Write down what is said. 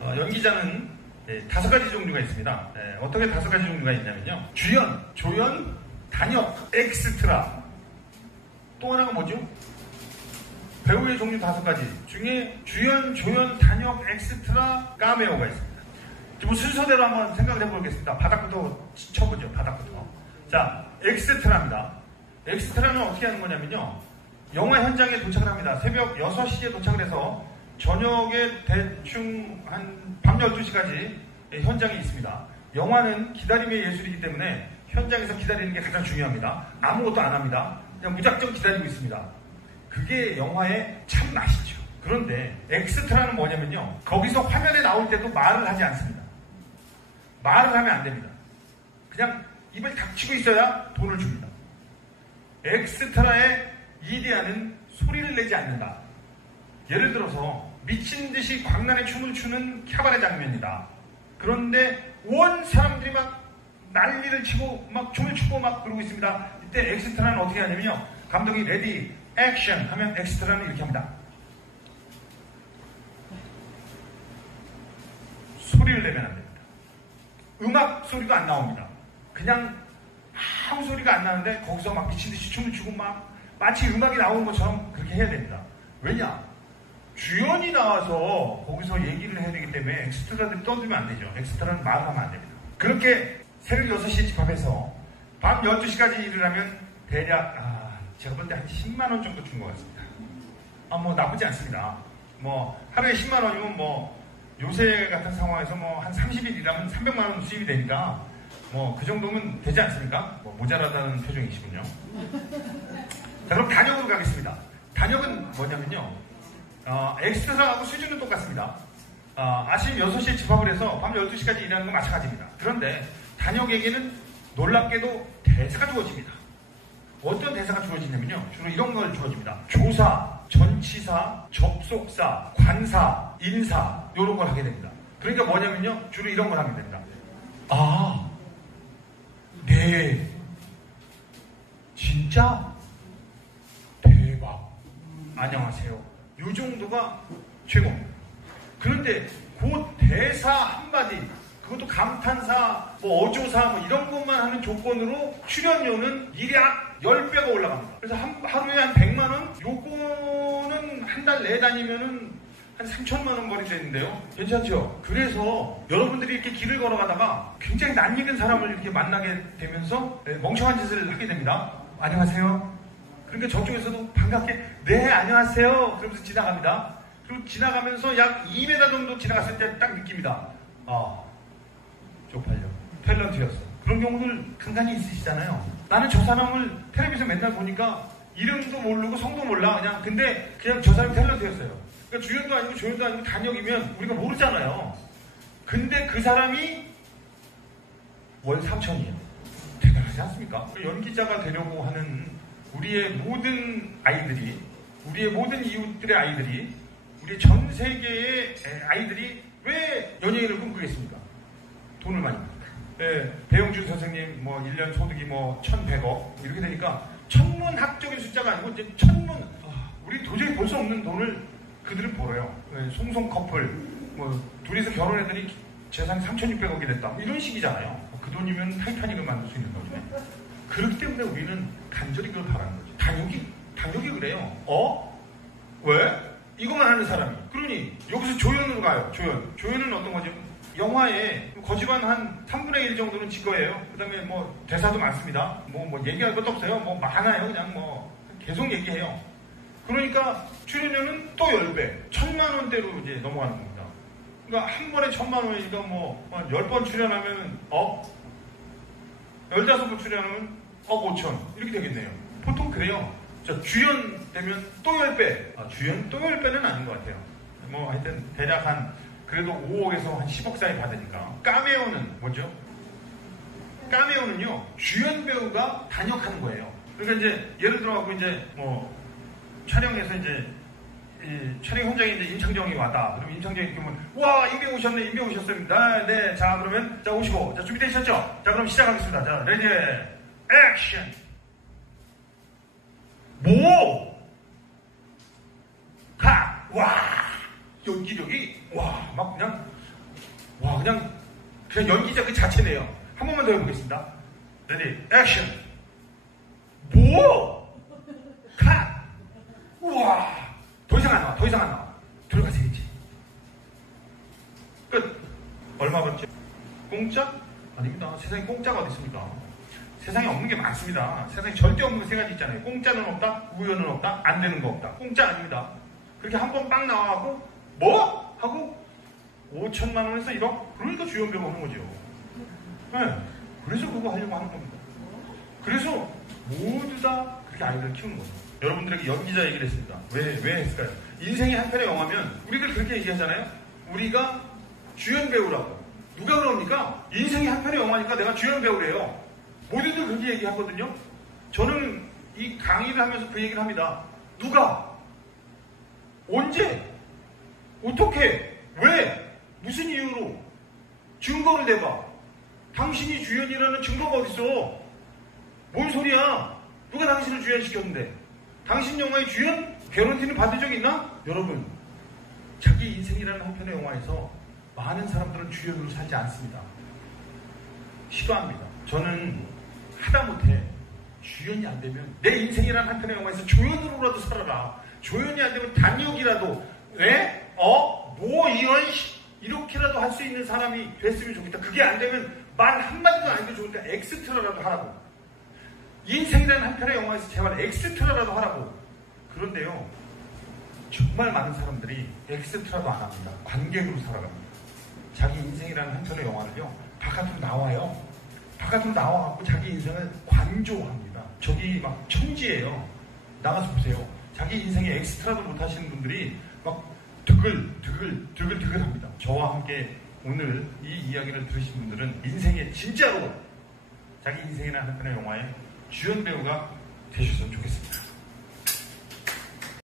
연기자는 5가지 종류가 있습니다. 어떻게 5가지 종류가 있냐면요. 주연, 조연, 단역, 엑스트라. 또 하나가 뭐죠? 배우의 종류 5가지 중에 주연, 조연, 단역, 엑스트라, 카메오가 있습니다. 뭐 순서대로 한번 생각을 해보겠습니다. 바닥부터 쳐보죠. 바닥부터. 자, 엑스트라입니다. 엑스트라는 어떻게 하는 거냐면요. 영화 현장에 도착을 합니다. 새벽 6시에 도착을 해서 저녁에 대충 한 밤 12시까지 현장에 있습니다. 영화는 기다림의 예술이기 때문에 현장에서 기다리는 게 가장 중요합니다. 아무것도 안 합니다. 그냥 무작정 기다리고 있습니다. 그게 영화의 참 맛이죠. 그런데 엑스트라는 뭐냐면요. 거기서 화면에 나올 때도 말을 하지 않습니다. 말을 하면 안 됩니다. 그냥 입을 닥치고 있어야 돈을 줍니다. 엑스트라의 이데아는 소리를 내지 않는다. 예를 들어서 미친 듯이 광란의 춤을 추는 캬바레 장면이다. 그런데 온 사람들이 막 난리를 치고 막 춤을 추고 막 그러고 있습니다. 이때 엑스트라는 어떻게 하냐면요. 감독이 레디, 액션 하면 엑스트라는 이렇게 합니다. 소리를 내면 안 됩니다. 음악 소리도 안 나옵니다. 그냥 아무 소리가 안 나는데 거기서 막 미친 듯이 춤을 추고 막 마치 음악이 나오는 것처럼 그렇게 해야 됩니다. 왜냐? 주연이 나와서 거기서 얘기를 해야 되기 때문에 엑스트라들이 떠들면 안 되죠. 엑스트라는 말을 하면 안 됩니다. 그렇게 새벽 6시에 집합해서 밤 12시까지 일을 하면 대략 제가 볼 때 한 10만 원 정도 준 것 같습니다. 뭐 나쁘지 않습니다. 뭐 하루에 10만 원이면 뭐 요새 같은 상황에서 뭐 한 30일 일하면 300만 원 수입이 되니까 뭐 그 정도면 되지 않습니까? 뭐 모자라다는 표정이시군요. 자, 그럼 단역으로 가겠습니다. 단역은 뭐냐면요. 엑스트라하고 수준은 똑같습니다. 아침 6시에 집합을 해서 밤 12시까지 일하는 건 마찬가지입니다. 그런데 단역에게는 놀랍게도 대사가 주어집니다. 어떤 대사가 주어지냐면요. 주로 이런 걸 주어집니다. 조사, 전치사, 접속사, 관사, 인사 이런 걸 하게 됩니다. 그러니까 뭐냐면요. 주로 이런 걸 하게 됩니다. 네. 진짜? 대박. 안녕하세요. 이 정도가 최고입니다. 그런데 그 대사 한마디, 그것도 감탄사, 뭐 어조사, 뭐 이런 것만 하는 조건으로 출연료는 일약 10배가 올라갑니다. 그래서 하루에 한 100만 원? 요거는 한 달 내에 다니면은 한 3천만 원 벌이 되는데요. 괜찮죠? 그래서 여러분들이 이렇게 길을 걸어가다가 굉장히 낯익은 사람을 이렇게 만나게 되면서 멍청한 짓을 하게 됩니다. 안녕하세요. 그러니까 저쪽에서도 반갑게 네 안녕하세요 그러면서 지나갑니다. 그리고 지나가면서 약 2m 정도 지나갔을 때 딱 느낍니다. 쪽팔려. 탤런트였어. 그런 경우들 간간히 있으시잖아요. 나는 저 사람을 텔레비전 맨날 보니까 이름도 모르고 성도 몰라. 근데 그냥 저 사람이 탤런트였어요. 그러니까 주연도 아니고 조연도 아니고 단역이면 우리가 모르잖아요. 근데 그 사람이 월 3천이에요. 대단하지 않습니까? 연기자가 되려고 하는 우리의 모든 아이들이, 우리의 모든 이웃들의 아이들이, 우리 전 세계의 아이들이 왜 연예인을 꿈꾸겠습니까? 돈을 많이 받으니까. 배용준 선생님 1년 소득이 1,100억 이렇게 되니까 천문학적인 숫자가 아니고 이제 우리 도저히 볼 수 없는 돈을 그들은 벌어요. 송송 커플 둘이서 결혼했더니 재산이 3,600억이 됐다. 이런 식이잖아요. 그 돈이면 타이타닉을 만들 수 있는 거죠. 그렇기 때문에 우리는 간절히 그걸 바라는 거죠. 단역이 그래요. 왜? 이것만 하는 사람이. 그러니 여기서 조연으로 가요. 조연은 어떤 거죠? 영화에 거지만 한 3분의 1 정도는 지 거예요. 그 다음에 대사도 많습니다. 얘기할 것도 없어요. 많아요. 그냥 계속 얘기해요. 그러니까 출연료는 또 10배, 1,000만 원대로 이제 넘어가는 겁니다. 그러니까 한 번에 1,000만 원이니까 10번 출연하면 15번 출연하면 5천 이렇게 되겠네요. 보통 그래요. 주연 되면 또 10배. 주연 또 10배는 아닌 것 같아요. 하여튼 대략 그래도 5억에서 한 10억 사이 받으니까. 카메오는 뭐죠? 카메오는요, 주연 배우가 단역하는 거예요. 그러니까 이제 예를 들어갖고 이제 촬영에서 이제 촬영 현장에 이제 임창정이 왔다. 그럼 임창정이 그러면 임배 오셨습니다. 네. 자, 그러면 오시고. 자, 준비되셨죠? 자, 그럼 시작하겠습니다. 자, 레디 액션. 연기력이 막 그냥 그냥 연기자 그 자체네요. 한 번만 더 해보겠습니다. 레디, 액션. 뭐? 컷! 우와! 더 이상 안 나와, 더 이상 안 나와. 들어가세요지. 끝. 얼마 벌지? 공짜? 아닙니다. 세상에 공짜가 어디 있습니까? 세상에 없는 게 많습니다. 세상에 절대 없는 게 세 가지 있잖아요. 공짜는 없다, 우연은 없다, 안 되는 거 없다. 공짜 아닙니다. 그렇게 한 번 빵 나와갖고 뭐? 하고 5천만 원에서 1억? 그러니까 주연배우 하는 거죠. 네. 그래서 그거 하려고 하는 겁니다. 그래서 모두 다 그렇게 아이들을 키우는 거죠. 여러분들에게 연기자 얘기를 했습니다. 왜 했을까요? 인생이 한 편의 영화면 우리들 그렇게 얘기하잖아요. 우리가 주연배우라고. 누가 그럽니까? 인생이 한 편의 영화니까 내가 주연배우래요. 모두들 그렇게 얘기하거든요. 저는 이 강의를 하면서 그 얘기를 합니다. 누가? 언제? 어떻게? 왜? 무슨 이유로? 증거를 내봐. 당신이 주연이라는 증거가 어딨어? 뭔 소리야? 누가 당신을 주연시켰는데? 당신 영화의 주연? 개런티는 받은 적 있나? 여러분, 자기 인생이라는 한 편의 영화에서 많은 사람들은 주연으로 살지 않습니다. 싫어합니다. 저는 하다못해 주연이 안 되면 내 인생이라는 한 편의 영화에서 조연으로라도 살아라. 조연이 안 되면 단역이라도 왜? 이렇게라도 할 수 있는 사람이 됐으면 좋겠다. 그게 안 되면 말 한마디도 안 해도 좋으니까 엑스트라라도 하라고. 인생이라는 한 편의 영화에서 제발 엑스트라라도 하라고. 그런데요, 정말 많은 사람들이 엑스트라도 안 합니다. 관객으로 살아갑니다. 자기 인생이라는 한 편의 영화를요, 바깥으로 나와요. 바깥으로 나와갖고 자기 인생을 관조합니다. 저기 막 천지예요. 나가서 보세요. 자기 인생에 엑스트라도 못 하시는 분들이 막 드글 합니다. 저와 함께 오늘 이 이야기를 들으신 분들은 인생에 진짜로 자기 인생이라는 한 편의 영화의 주연 배우가 되셨으면 좋겠습니다.